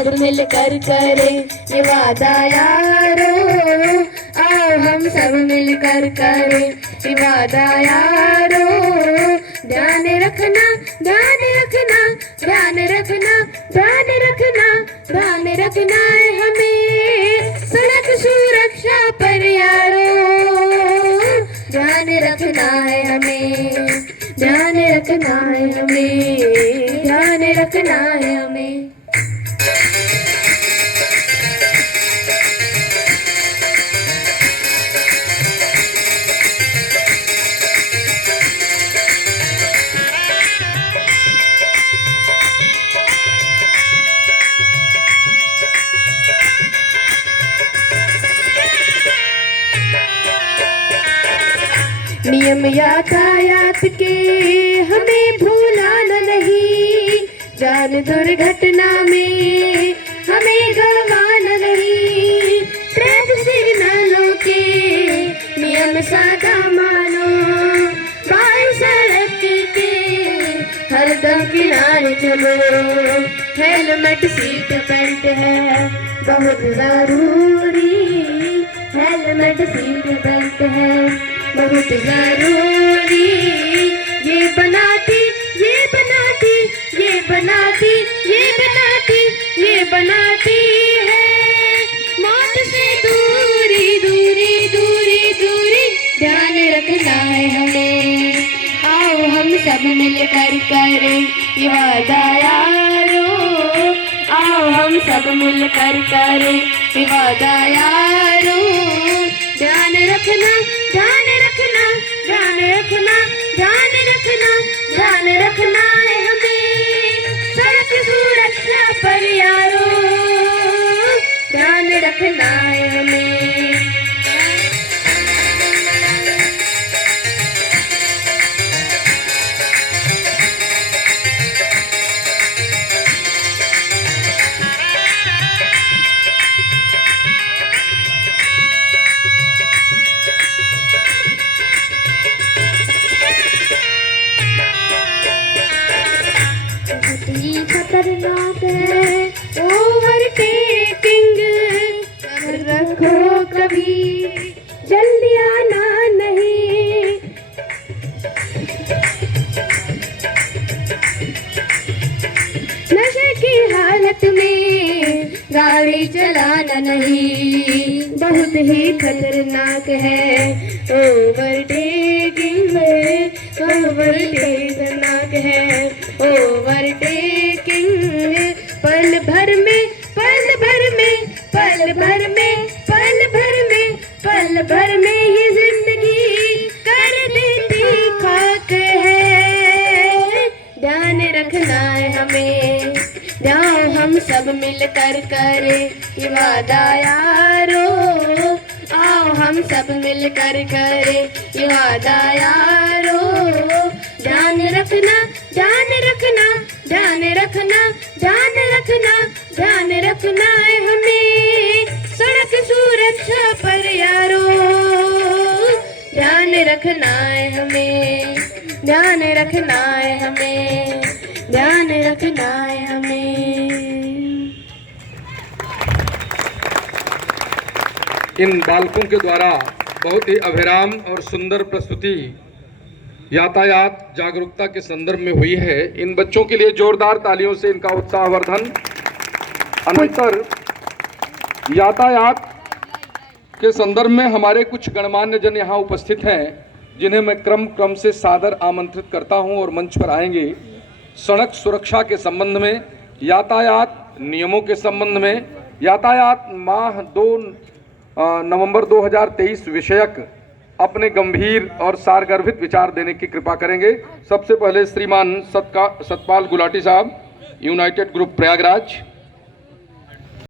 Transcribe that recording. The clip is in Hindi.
सब मिलकर करें ये वादा यारो, आओ हम सब मिलकर करें ये वादा यारो। ध्यान रखना ध्यान रखना ध्यान रखना ध्यान रखना ध्यान रखना है हमें सड़क सुरक्षा पर यारो। ध्यान रखना है हमें, ध्यान रखना है हमें, ध्यान रखना है हमें। नियम यातायात के हमें भूलाना नहीं, जान दुर्घटना में हमें गवाना नहीं। ट्रैफिक सिग्नलों के नियम सादा मानो, बाई सड़क के हरदम किनारे चलो। हेलमेट सीट बेल्ट है बहुत जरूरी, हेलमेट सीट बेल्ट है बहुत जरूरी। ये बनाती ये बनाती ये बनाती ये बनाती ये बनाती है मौत से दूरी दूरी दूरी दूरी। ध्यान रखना है हमें, आओ हम सब मिलकर करें ये वादा यारो, आओ हम सब मिलकर करें ये वादा यारो। ध्यान रखना ध्यान रखना ध्यान रखना ध्यान रखना ध्यान रखना है हमें सड़क सुरक्षा पर यारो। ध्यान रखना है हमें। खतरनाक है ओवरटेकिंग, रखो कभी जल्दी आना नहीं। नशे की हालत में गाड़ी चलाना नहीं, बहुत ही खतरनाक है ओवरटेकिंग, ओवरटेकिंग है ओवरटेकिंग। पल भर में पल भर में पल भर में पल भर में पल भर में ये जिंदगी कर देती खाक है। ध्यान रखना है हमें, ध्यान हम सब मिलकर करें ये वादा यारो, आओ हम सब मिलकर करें ये वादा यारो। ध्यान रखना ध्यान रखना ध्यान रखना ध्यान रखना ध्यान रखना है हमें सड़क सुरक्षा पर यारो। ध्यान रखना है हमें, ध्यान रखना है हमें, ध्यान रखना है हमें। इन बालकों के द्वारा बहुत ही अभिराम और सुंदर प्रस्तुति यातायात जागरूकता के संदर्भ में हुई है। इन बच्चों के लिए जोरदार तालियों से इनका उत्साहवर्धन। अनंतर यातायात के संदर्भ में हमारे कुछ गणमान्य जन यहाँ उपस्थित हैं, जिन्हें मैं क्रम से सादर आमंत्रित करता हूँ और मंच पर आएंगे। सड़क सुरक्षा के संबंध में, यातायात नियमों के संबंध में, यातायात माह 2 नवंबर 2023 विषयक अपने गंभीर और सारगर्भित विचार देने की कृपा करेंगे। सबसे पहले श्रीमान सतपाल गुलाटी साहब, यूनाइटेड ग्रुप प्रयागराज।